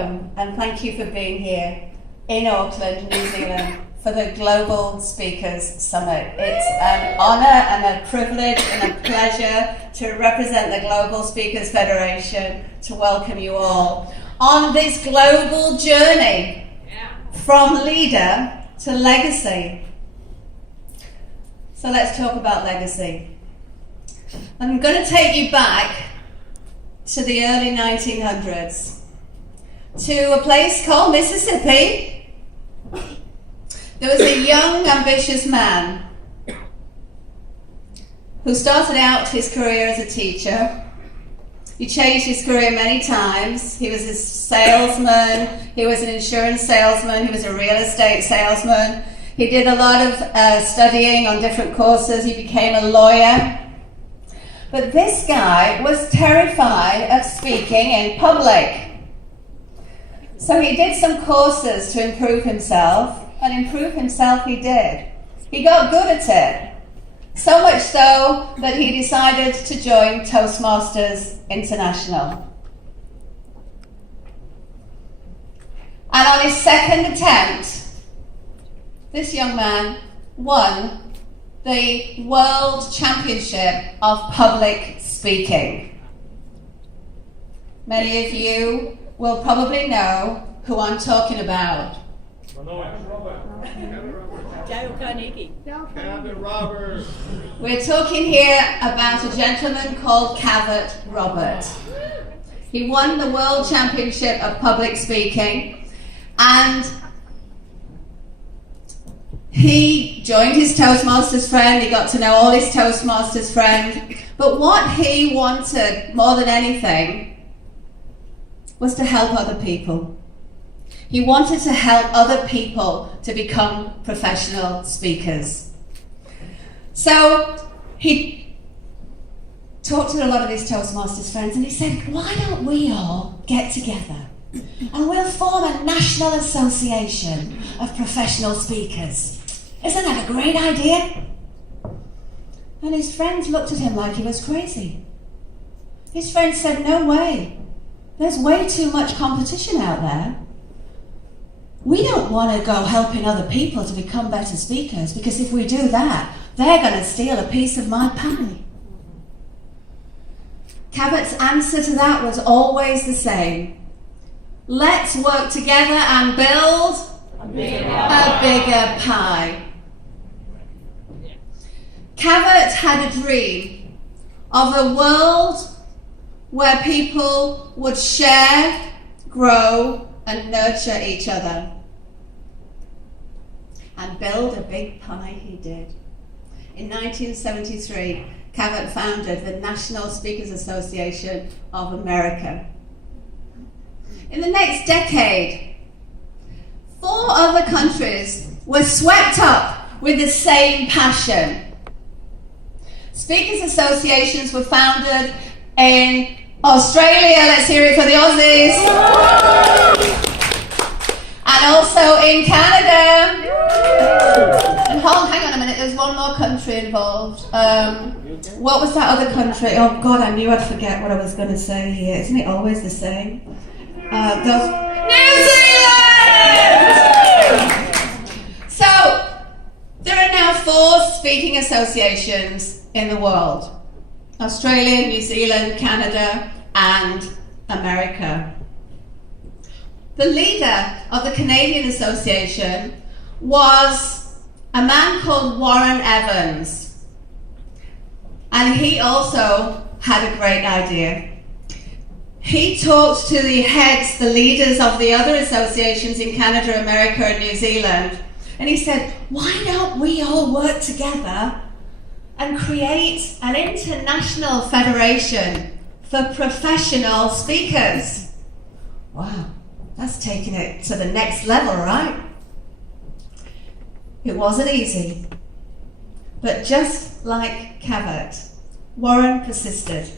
welcome and thank you for being here in Auckland, New Zealand, for the Global Speakers Summit. It's an honour and a privilege and a pleasure to represent the Global Speakers Federation, to welcome you all on this global journey from leader to legacy. So let's talk about legacy. I'm going to take you back to the early 1900s, to a place called Mississippi. There was a young, ambitious man who started out his career as a teacher. He changed his career many times. He was a salesman, he was an insurance salesman, he was a real estate salesman. He did a lot of studying on different courses. He became a lawyer. But this guy was terrified of speaking in public. So he did some courses to improve himself, and improve himself he did. He got good at it, so much so that he decided to join Toastmasters International. And on his second attempt, this young man won the World Championship of Public Speaking. Many of you will probably know who I'm talking about. We're talking here about a gentleman called Cavett Robert. He won the World Championship of Public Speaking, and he joined his Toastmasters friend. He got to know all his Toastmasters friends. But what he wanted more than anything was to help other people. He wanted to help other people to become professional speakers. So he talked to a lot of his Toastmasters friends and he said, why don't we all get together and we'll form a national association of professional speakers? Isn't that a great idea? And his friends looked at him like he was crazy. His friends said, no way. There's way too much competition out there. We don't want to go helping other people to become better speakers, because if we do that, they're going to steal a piece of my pie. Cavett's answer to that was always the same. Let's work together and build a bigger pie. Cavett had a dream of a world where people would share, grow, and nurture each other. And build a big pie he did. In 1973, Cavett founded the National Speakers Association of America. In the next decade, 4 other countries were swept up with the same passion. Speakers associations were founded in Australia, let's hear it for the Aussies, and also in Canada. And hang on a minute, there's one more country involved. What was that other country? Oh God, I knew I'd forget what I was going to say here. Isn't it always the same? New Zealand! So, there are now 4 speaking associations in the world. Australia, New Zealand, Canada, and America. The leader of the Canadian Association was a man called Warren Evans. And he also had a great idea. He talked to the heads, the leaders of the other associations in Canada, America, and New Zealand. And he said, why don't we all work together and create an international federation for professional speakers? Wow, that's taking it to the next level, right? It wasn't easy. But just like Cavett, Warren persisted.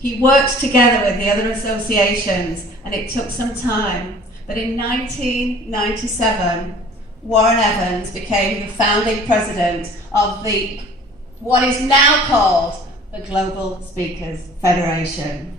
He worked together with the other associations, and it took some time. But in 1997, Warren Evans became the founding president of what is now called the Global Speakers Federation.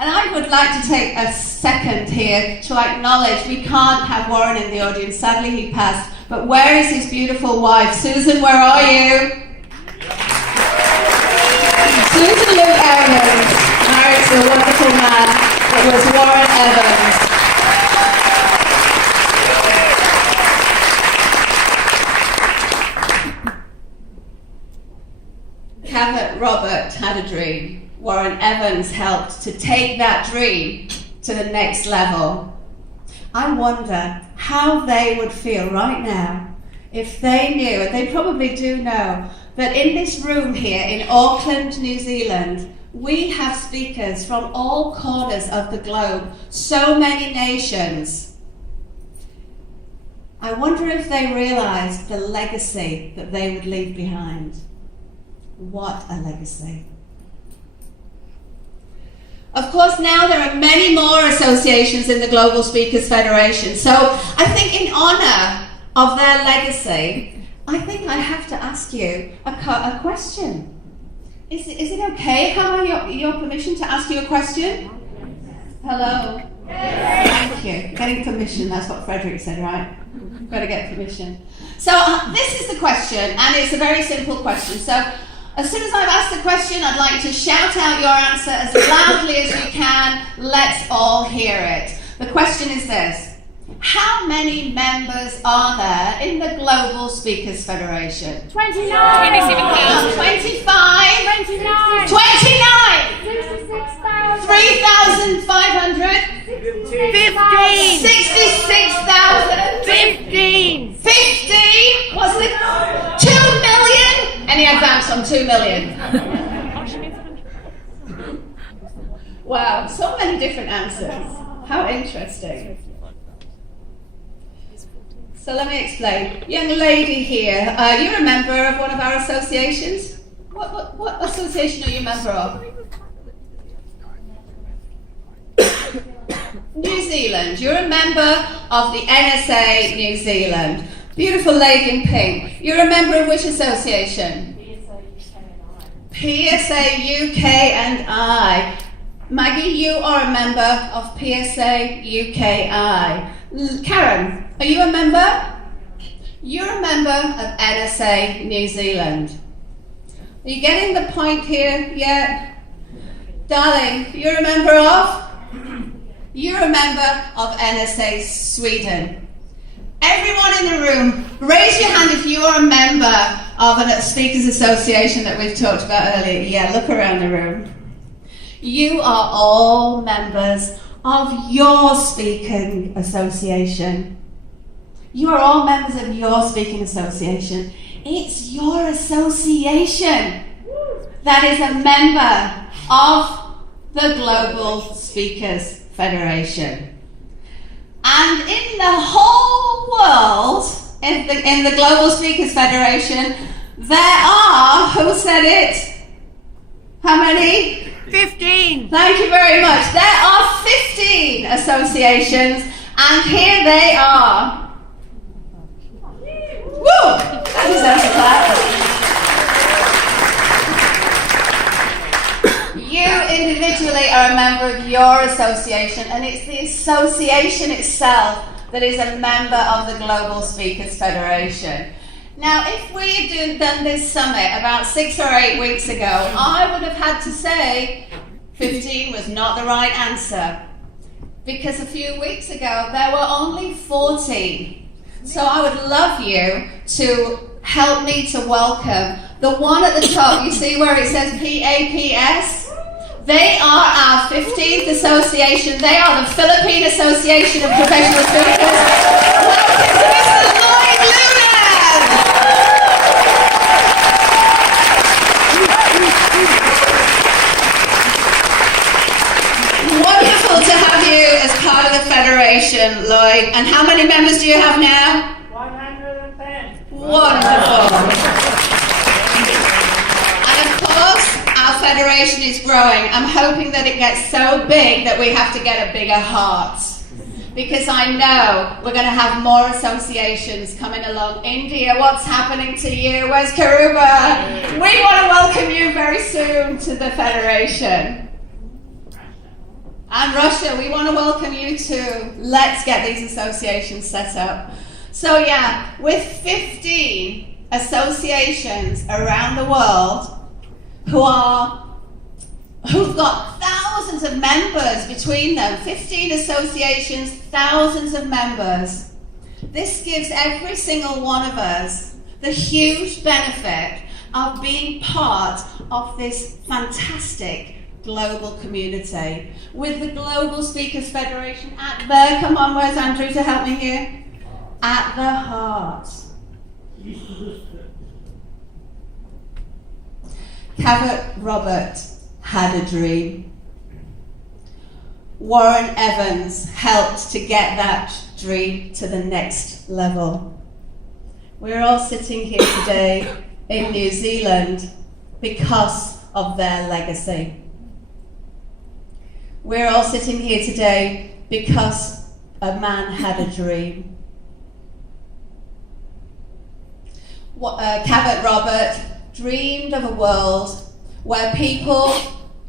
And I would like to take a second here to acknowledge we can't have Warren in the audience. Sadly, he passed. But where is his beautiful wife? Susan, where are you? Susan Luke Evans married to a wonderful man. It was Warren Evans. Cabot Robert had a dream. Warren Evans helped to take that dream to the next level. I wonder how they would feel right now if they knew, and they probably do know, that in this room here in Auckland, New Zealand, we have speakers from all corners of the globe, so many nations. I wonder if they realised the legacy that they would leave behind. What a legacy. Of course, now there are many more associations in the Global Speakers Federation. So I think in honour of their legacy, I think I have to ask you a question. Is it okay? Have I your permission to ask you a question? Hello? Thank you. Getting permission, that's what Frederick said, right? Got to get permission. So this is the question, and it's a very simple question. So as soon as I've asked the question, I'd like to shout out your answer as loudly as you can. Let's all hear it. The question is this. How many members are there in the Global Speakers Federation? 29. 25. 29. 29. 66,000. 3,500. 15. 66,000. 15. 15. What's it? 2 million? Any advance on 2 million? Wow, so many different answers. How interesting. So let me explain. Young lady here, you're a member of one of our associations? What association are you a member of? New Zealand. You're a member of the NSA New Zealand. Beautiful lady in pink. You're a member of which association? PSA UK and I. Maggie, you are a member of PSA UKI. Karen, are you a member? You're a member of NSA New Zealand. Are you getting the point here yet? Darling, you're a member of? You're a member of NSA Sweden. Everyone in the room, raise your hand if you are a member of a speakers association that we've talked about earlier. Yeah, look around the room. You are all members of your speaking association. You are all members of your speaking association. It's your association that is a member of the Global Speakers Federation. And in the whole world, in the Global Speakers Federation, there are, who said it? How many? 15. Thank you very much. There are 15 associations, and here they are. Woo! That deserves a clap. You individually are a member of your association, and it's the association itself that is a member of the Global Speakers Federation. Now, if we had done this summit about 6 or 8 weeks ago, I would have had to say 15 was not the right answer. Because a few weeks ago, there were only 14. So I would love you to help me to welcome the one at the top. You see where it says PAPS? They are our 15th association. They are the Philippine Association of Professional Speakers. Welcome to Mr. Lloyd Lunan! Wonderful to have you as part of the Federation, Lloyd. And how many members do you have now? 110. Wonderful. Our federation is growing. I'm hoping that it gets so big that we have to get a bigger heart. Because I know we're going to have more associations coming along. India, what's happening to you? Where's Karuba? We want to welcome you very soon to the federation. And Russia, we want to welcome you too. Let's get these associations set up. So yeah, with 15 associations around the world who've got thousands of members between them, 15 associations, thousands of members. This gives every single one of us the huge benefit of being part of this fantastic global community with the Global Speakers Federation at the, come on, where's Andrew to help me here? At the heart. Cavett Robert had a dream. Warren Evans helped to get that dream to the next level. We're all sitting here today in New Zealand because of their legacy. We're all sitting here today because a man had a dream. Cavett Robert dreamed of a world where people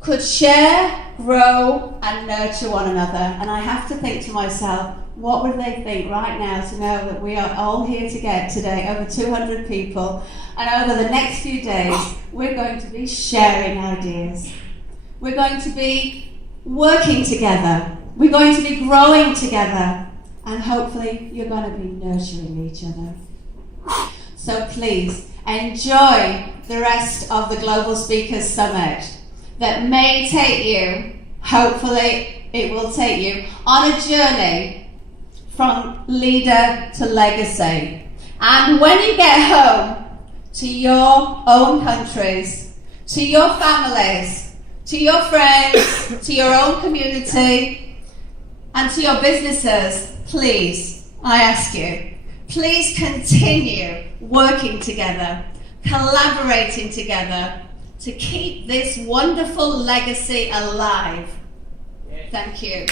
could share, grow, and nurture one another. And I have to think to myself, what would they think right now to know that we are all here today, over 200 people, and over the next few days, we're going to be sharing ideas. We're going to be working together. We're going to be growing together. And hopefully, you're going to be nurturing each other. So please, enjoy the rest of the Global Speakers Summit that may take you, hopefully it will take you, on a journey from leader to legacy. And when you get home to your own countries, to your families, to your friends, to your own community, and to your businesses, please, I ask you, please continue working together, collaborating together to keep this wonderful legacy alive. Thank you.